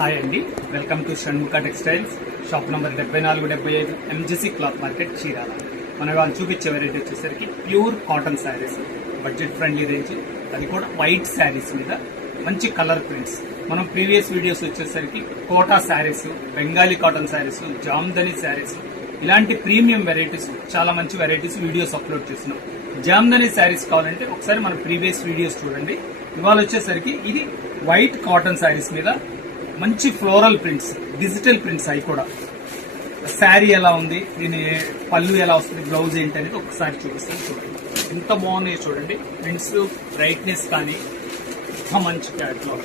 Hi అండి, welcome to Shanmukha textiles. Shop number 7475 MGC cloth market Chirala. మన వాళ్ళు చూపించే వెరైటీ వచ్చేసరికి pure cotton saris, budget friendly range, అది కూడా వైట్ శారీస్ మీద మంచి కలర్ ప్రింట్స్. మనం ప్రీవియస్ వీడియోస్ వచ్చేసరికి కోటా శారీస్, బెంగాలీ కాటన్ శారీస్, జామ్దని శారీస్, ఇలాంటి ప్రీమియం వెరైటీస్, చాలా మంచి వెరైటీస్ వీడియోస్ అప్లోడ్ చేస్తున్నాం. జామ్దని శారీస్ కావాలంటే ఒకసారి మన ప్రీవియస్ వీడియోస్ చూడండి. ఇవాళ వచ్చేసరికి ఇది వైట్ కాటన్ శారీస్ మీద మంచి ఫ్లోరల్ ప్రింట్స్, డిజిటల్ ప్రింట్స్. అవి కూడా శారీ ఎలా ఉంది, దీని పళ్ళు ఎలా వస్తుంది, బ్లౌజ్ ఏంటి అనేది ఒకసారి చూపిస్తాను. చూడండి ఎంత బాగున్నాయి చూడండి. ప్రింట్స్ బ్రైట్నెస్ కానీ ఎంత మంచి క్యాట్లాగ్,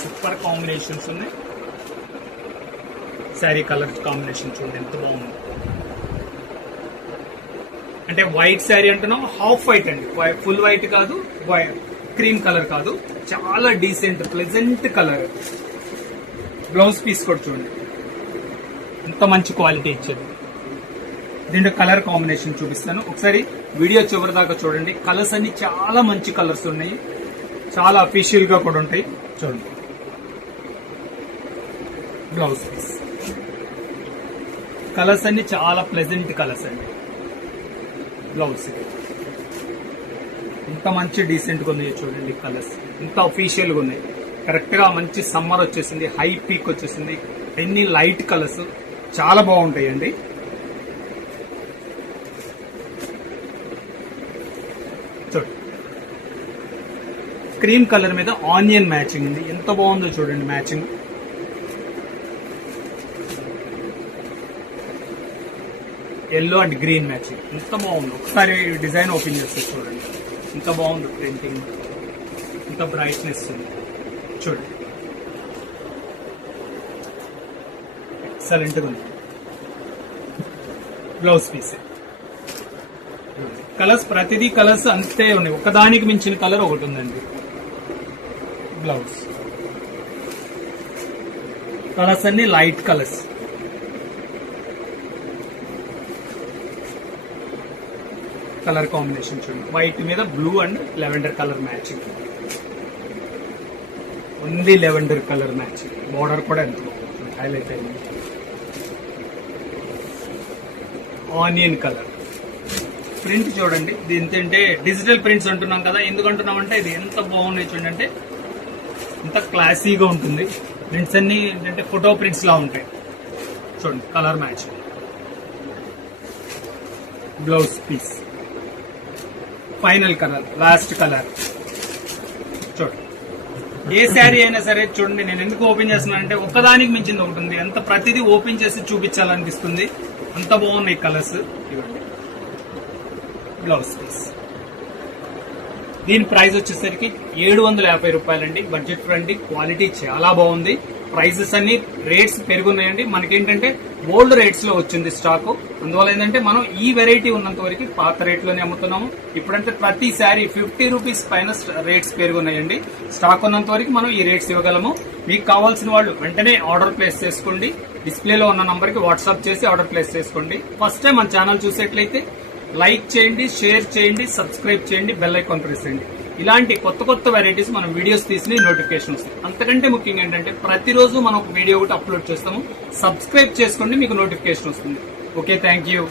సూపర్ కాంబినేషన్స్ ఉన్నాయి. శారీ కలర్ కాంబినేషన్ చూడండి ఎంత బాగుంది. అంటే వైట్ శారీ అంటున్నాం, హాఫ్ వైట్ అండి, ఫుల్ వైట్ కాదు, క్రీమ్ కలర్ కాదు, చాలా decent pleasant colour. Blouse piece కూడా చూడండి ఎంత మంచి క్వాలిటీ ఇచ్చేది. దీంట్లో కలర్ కాంబినేషన్ చూపిస్తాను, ఒకసారి వీడియో చివరి దాకా చూడండి. కలర్స్ అన్ని చాలా మంచి కలర్స్ ఉన్నాయి, చాలా అఫీషియల్ గా కూడా ఉంటాయి. చూడండి బ్లౌజ్ పీస్, కలర్స్ అన్ని చాలా ప్లెజెంట్ కలర్స్ అండి. బ్లౌజ్ ఎంత మంచి డీసెంట్ గా ఉన్నాయి చూడండి. కలర్స్ ఎంత అఫీషియల్ గా ఉన్నాయి. కరెక్ట్ గా మంచి సమ్మర్ వచ్చేసింది, హై పీక్ వచ్చేసింది. అన్ని లైట్ కలర్స్ చాలా బాగుంటాయండి. చూడండి క్రీమ్ కలర్ మీద ఆనియన్ మ్యాచింగ్ ఉంది, ఎంత బాగుందో చూడండి matching. Yellow and green matching ఎంత బాగుందో. ఒకసారి డిజైన్ ఓపెన్ చేస్తే చూడండి ఎంత బాగుంది ప్రింటింగ్, ఎంత బ్రైట్నెస్ ఉంది చూడండి. ఎక్సలెంట్ గా ఉంది. బ్లౌజ్ పీస్ కలర్స్, ప్రతిదీ కలర్స్ అంతే ఉన్నాయి, ఒకదానికి మించిన కలర్ ఒకటి ఉందండి. బ్లౌజ్ కలర్స్ అన్ని లైట్ కలర్స్. కలర్ కాంబినేషన్ చూడండి, వైట్ మీద blue and lavender colour matching. Only lavender colour matching. Border కూడా ఎంత హైలైట్ అయింది. ఆనియన్ కలర్ ప్రింట్ చూడండి. దీంతో డిజిటల్ ప్రింట్స్ అంటున్నాం కదా, ఎందుకు అంటున్నామంటే ఇది ఎంత బాగున్నాయి చూడండి. అంటే ఎంత క్లాసీగా ఉంటుంది. ప్రింట్స్ అన్ని ఏంటంటే ఫోటో ప్రింట్స్ లా ఉంటాయి చూడండి. Colour matching. Blouse piece final colour, last colour చూడండి. ఏ శారీ అయినా సరే చూడండి, నేను ఎందుకు ఓపెన్ చేస్తున్నానంటే ఒక్కదానికి మించింది ఒకటి ఉంది. అంత ప్రతిదీ ఓపెన్ చేసి చూపించాలనిపిస్తుంది, అంత బాగున్నాయి కలర్స్. ఇవ్వండి బ్లౌజ్ పీస్. దీని ప్రైస్ వచ్చేసరికి 750 రూపాయలండి. బడ్జెట్ ఫ్రెండ్లీ, క్వాలిటీ చాలా బాగుంది. ప్రైజెస్ అన్ని రేట్స్ పెరుగున్నాయండి. మనకేంటంటే ఓల్డ్ రేట్స్ లో వచ్చింది స్టాక్. అందువల్ల ఏంటంటే మనం ఈ వెరైటీ ఉన్నంత వరకు పాత రేట్ లోనే అమ్ముతున్నాము. ఇప్పుడంటే ప్రతి శారీ 50 రూపీస్ పైన రేట్స్ పెరుగున్నాయండి. స్టాక్ ఉన్నంత వరకు మనం ఈ రేట్స్ ఇవ్వగలము. మీకు కావాల్సిన వాళ్ళు వెంటనే ఆర్డర్ ప్లేస్ చేసుకోండి. డిస్ప్లేలో ఉన్న నంబర్ కి వాట్సాప్ చేసి ఆర్డర్ ప్లేస్ చేసుకోండి. ఫస్ట్ టైం మన ఛానల్ చూసేట్లయితే లైక్ చేయండి, షేర్ చేయండి, సబ్స్క్రైబ్ చేయండి, బెల్ ఐకాన్ ప్రెస్ చేయండి. ఇలాంటి కొత్త కొత్త వెరైటీస్ మనం వీడియోస్ తీసి నోటిఫికేషన్ వస్తాయి. అంతకంటే ముఖ్యంగా ఏంటంటే ప్రతిరోజు మనం ఒక వీడియో ఒకటి అప్లోడ్ చేస్తాము. సబ్స్క్రైబ్ చేసుకోండి, మీకు నోటిఫికేషన్ వస్తుంది. Okay, thank you.